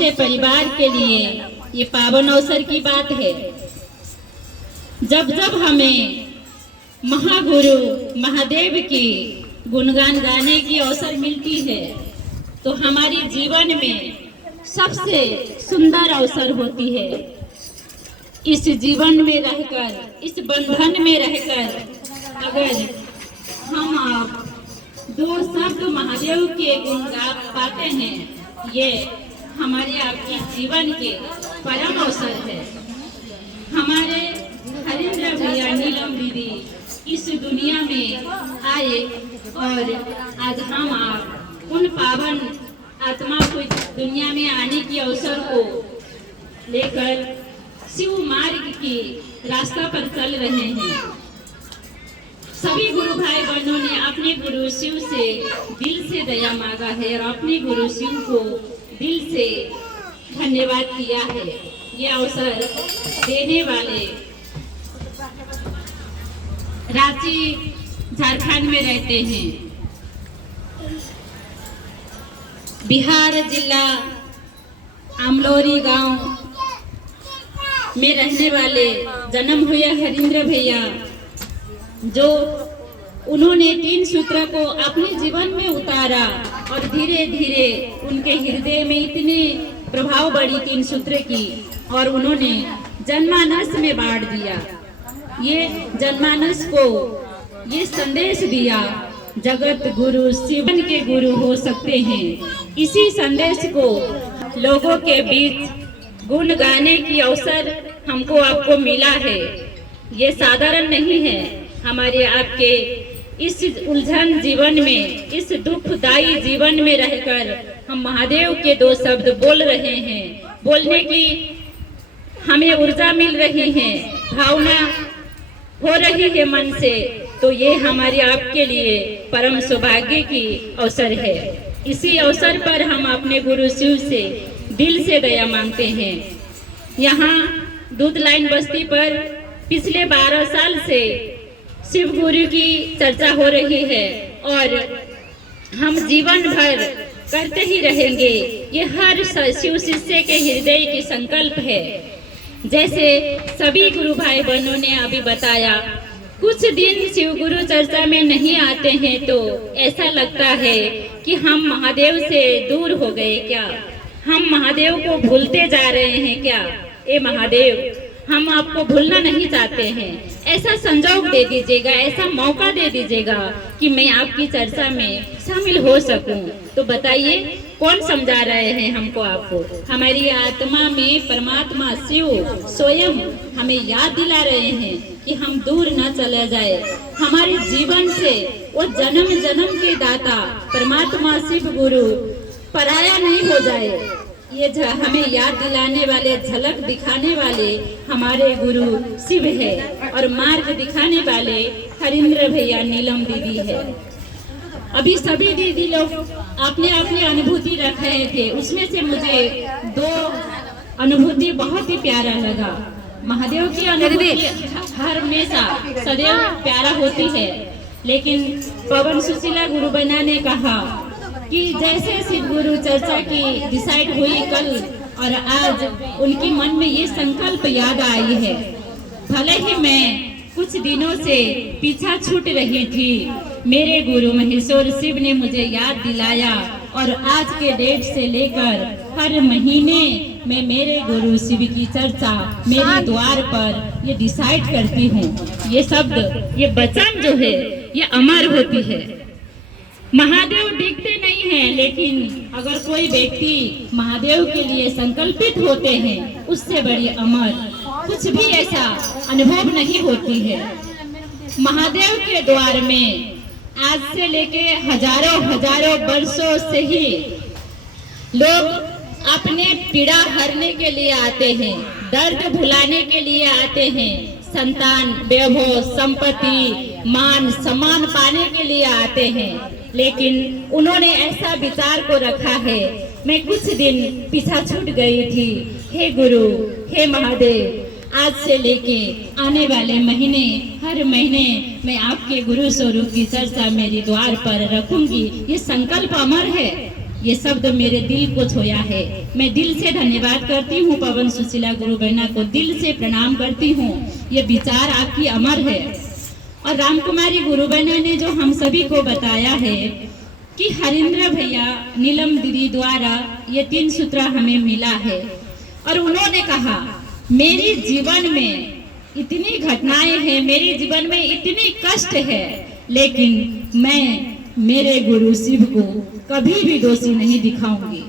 निश्चय परिवार के लिए ये पावन अवसर की बात है। जब जब हमें महागुरु महादेव की गुणगान गाने की अवसर मिलती है तो हमारे जीवन में सबसे सुंदर अवसर होती है। इस जीवन में रहकर, इस बंधन में रहकर अगर हम आप दो शब्द महादेव के गुण गा पाते हैं, ये हमारे आपके जीवन के परम अवसर है। हमारे हरिंद्र भैया नीलम दीदी इस दुनिया में आए और आज हम आप उन पावन आत्मा को दुनिया में आने के अवसर को लेकर शिव मार्ग की रास्ता पर चल रहे हैं। सभी गुरु भाई बहनों ने अपने गुरु शिव से दिल से दया मांगा है और अपने गुरु शिव को दिल से धन्यवाद किया है। ये अवसर देने वाले रांची झारखंड में रहते हैं, बिहार जिला आमलोरी गांव में रहने वाले जन्म हुए हरिंद्र भैया, जो उन्होंने 3 सूत्र को अपने जीवन में उतारा और धीरे धीरे उनके हृदय में इतनी प्रभाव बढ़ी 3 सूत्र की और उन्होंने जनमानस में बांट दिया। ये जनमानस को ये संदेश दिया, जगत गुरु शिवन के गुरु हो सकते हैं। इसी संदेश को लोगों के बीच गुण गाने की अवसर हमको आपको मिला है। ये साधारण नहीं है। हमारे आपके इस उलझन जीवन में, इस दुखदायी जीवन में रहकर हम महादेव के 2 शब्द बोल रहे हैं। बोलने की हमें ऊर्जा मिल रही है, भावना हो रही है मन से, तो ये हमारे आपके लिए परम सौभाग्य की अवसर है। इसी अवसर पर हम अपने गुरु शिव से दिल से दया मांगते हैं। यहाँ दूध लाइन बस्ती पर पिछले 12 साल से शिव गुरु की चर्चा हो रही है और हम जीवन भर करते ही रहेंगे। ये हर शिव शिष्य के हृदय की संकल्प है। जैसे सभी गुरु भाई बहनों ने अभी बताया, कुछ दिन शिव गुरु चर्चा में नहीं आते हैं तो ऐसा लगता है कि हम महादेव से दूर हो गए क्या, हम महादेव को भूलते जा रहे हैं क्या। ए महादेव, हम आपको भूलना नहीं चाहते हैं। ऐसा संजोग दे दीजिएगा, ऐसा मौका दे दीजिएगा कि मैं आपकी चर्चा में शामिल हो सकूं। तो बताइए कौन समझा रहे हैं हमको? आपको हमारी आत्मा में परमात्मा शिव स्वयं हमें याद दिला रहे हैं कि हम दूर न चले जाए। हमारे जीवन से वो जन्म जन्म के दाता परमात्मा शिव गुरु पराया नहीं हो जाए। ये हमें याद दिलाने वाले, झलक दिखाने वाले हमारे गुरु शिव है और मार्ग दिखाने वाले हरिंद्र भैया नीलम दीदी है। अभी सभी दीदी लोग अपने अपने अनुभूति रख रहे थे, उसमें से मुझे 2 अनुभूति बहुत ही प्यारा लगा। महादेव की अनुभूति हर हमेशा सदैव प्यारा होती है, लेकिन पवन सुशीला गुरु बना ने कहा कि जैसे शिव गुरु चर्चा की डिसाइड हुई कल और आज उनके मन में ये संकल्प याद आई है। भले ही मैं कुछ दिनों से पीछा छूट रही थी, मेरे गुरु महेश्वर शिव ने मुझे याद दिलाया और आज के डेट से लेकर हर महीने मैं मेरे गुरु शिव की चर्चा मेरे द्वार पर ये डिसाइड करती हूँ। ये शब्द, ये वचन जो है ये अमर होती है। महादेव दिखते नहीं हैं, लेकिन अगर कोई व्यक्ति महादेव के लिए संकल्पित होते हैं, उससे बड़ी अमर कुछ भी ऐसा अनुभव नहीं होती है। महादेव के द्वार में आज से लेके हजारों हजारों वर्षों से ही लोग अपने पीड़ा हरने के लिए आते हैं, दर्द भुलाने के लिए आते हैं, संतान, वैभव, संपत्ति, मान सम्मान पाने के लिए आते हैं। लेकिन उन्होंने ऐसा विचार को रखा है, मैं कुछ दिन पीछा छूट गई थी, हे गुरु, हे महादेव, आज से लेके आने वाले महीने, हर महीने मैं आपके गुरु स्वरूप की चर्चा मेरे द्वार पर रखूंगी। ये संकल्प अमर है। ये शब्द मेरे दिल को छुआ है। मैं दिल से धन्यवाद करती हूँ पवन सुशीला गुरु बहना को, दिल से प्रणाम करती हूँ। ये विचार आपकी अमर है। और रामकुमारी गुरु बहना ने जो हम सभी को बताया है कि हरिंद्र भैया नीलम दीदी द्वारा ये 3 सूत्र हमें मिला है। और उन्होंने कहा मेरे जीवन में इतनी घटनाएं हैं, मेरे जीवन में इतनी कष्ट है, लेकिन मैं मेरे गुरु शिव को कभी भी दोषी नहीं दिखाऊंगी।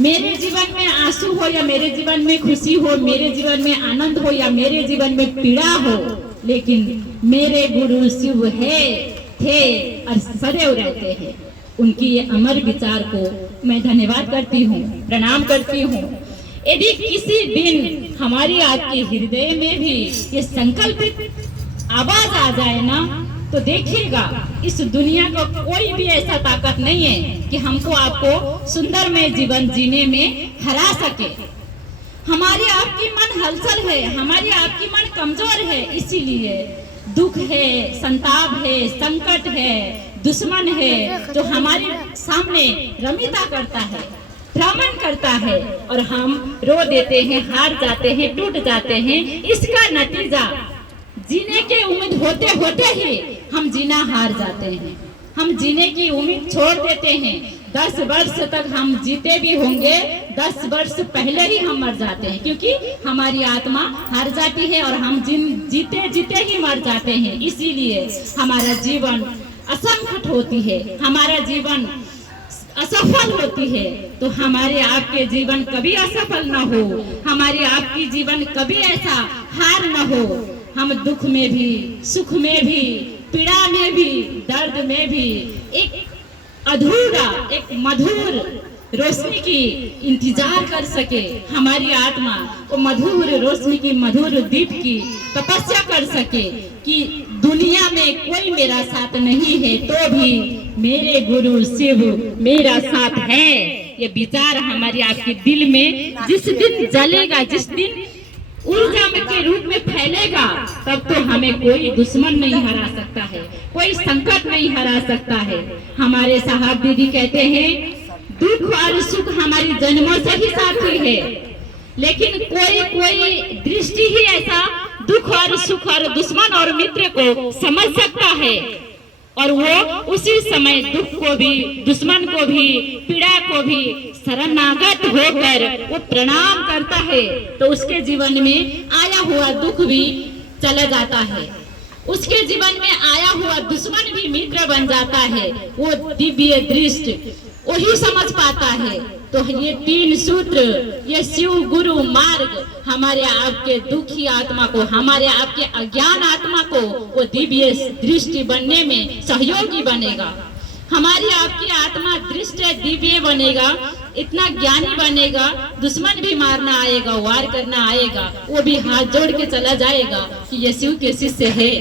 मेरे जीवन में आंसू हो या मेरे जीवन में खुशी हो, मेरे जीवन में आनंद हो या मेरे जीवन में पीड़ा हो, लेकिन मेरे गुरु शिव है, थे और सदैव रहते हैं। उनकी ये अमर विचार को मैं धन्यवाद करती हूँ, प्रणाम करती हूँ। यदि किसी दिन हमारी आपके हृदय में भी ये संकल्पित आवाज आ जाए ना, तो देखिएगा इस दुनिया को कोई भी ऐसा ताकत नहीं है कि हमको आपको सुंदरमय जीवन जीने में हरा सके। हमारी आपकी मन हलचल है, हमारी आपकी मन कमजोर है, इसीलिए दुख है, संताप है, संकट है, दुश्मन है जो हमारे सामने रमिता करता है, भ्रमण करता है और हम रो देते हैं, हार जाते हैं, टूट जाते हैं। इसका नतीजा जीने की उम्मीद होते होते ही हम जीना हार जाते हैं, हम जीने की उम्मीद छोड़ देते हैं। 10 वर्ष तक हम जीते भी होंगे, 10 वर्ष पहले ही हम मर जाते हैं, क्योंकि हमारी आत्मा हार जाती है और हम जीते जीते ही मर जाते हैं। इसीलिए हमारा जीवन असंकट होती है, हमारा जीवन असफल होती है। तो हमारे आपके जीवन कभी असफल न हो, हमारी आपकी जीवन कभी ऐसा हार न हो। हम दुख में भी, सुख में भी, पीड़ा में भी, दर्द में भी एक अधूरा, एक मधुर रोशनी की इंतजार कर सके। हमारी आत्मा वो मधुर रोशनी की, मधुर दीप की तपस्या कर सके कि दुनिया में कोई मेरा साथ नहीं है तो भी मेरे गुरु शिव मेरा साथ है। ये विचार हमारी आपके दिल में जिस दिन जलेगा, जिस दिन ऊर्जा के रूप में फैलेगा, तब तो हमें कोई दुश्मन नहीं हरा सकता है, कोई संकट नहीं हरा सकता है। हमारे साहब दीदी कहते हैं दुख और सुख हमारी जन्मों से ही साथी है, लेकिन कोई दृष्टि ही ऐसा दुख और सुख और दुश्मन और मित्र को समझ सकता है, और वो उसी समय दुख को भी, दुश्मन को भी, पीड़ा को भी शरणागत होकर वो प्रणाम करता है, तो उसके जीवन में आया हुआ दुख भी चला जाता है, उसके जीवन में आया हुआ दुश्मन भी मित्र बन जाता है। वो दिव्य दृष्टि वही समझ पाता है। तो ये 3 सूत्र, ये शिव गुरु मार्ग हमारे आपके दुखी आत्मा को, हमारे आपके अज्ञान आत्मा को वो दिव्य दृष्टि बनने में सहयोगी बनेगा। हमारी आपकी आत्मा दृष्टि दिव्य बनेगा, इतना ज्ञानी बनेगा, दुश्मन भी मारना आएगा, वार करना आएगा, वो भी हाथ जोड़ के चला जाएगा कि ये शिव के शिष्य है,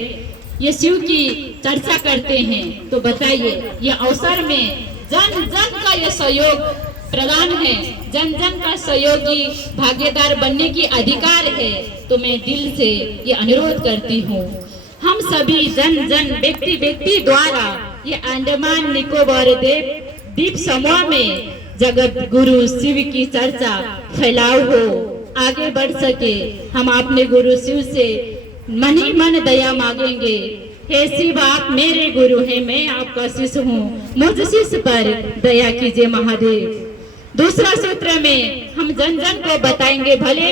ये शिव की चर्चा करते हैं। तो बताइए, ये अवसर में जन जन का ये सहयोग प्रदान है, जन जन का सहयोगी भागीदार बनने की अधिकार है। तो मैं दिल से ये अनुरोध करती हूँ, हम सभी जन जन व्यक्ति द्वारा ये अंडमान निकोबार द्वीप समूह में जगत गुरु शिव की चर्चा फैलाव हो, आगे बढ़ सके। हम अपने गुरु शिव से मन ही मन दया मांगेंगे। हे शिव, आप मेरे गुरु हैं, मैं आपका शिष्य हूँ, मुझ शिष्य पर दया कीजिए महादेव। दूसरा सूत्र में हम जन जन को बताएंगे, भले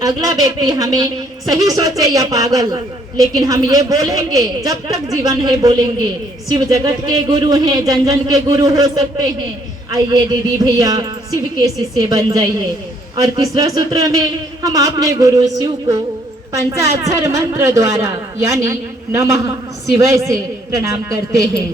अगला व्यक्ति हमें सही सोचे या पागल, लेकिन हम ये बोलेंगे, जब तक जीवन है बोलेंगे। शिव जगत के गुरु हैं, जन जन के गुरु हो सकते हैं। आइए दीदी भैया, शिव के शिष्य बन जाइए। और तीसरा सूत्र में हम अपने गुरु शिव को पंचाक्षर मंत्र द्वारा यानी नमः शिवाय से प्रणाम करते हैं।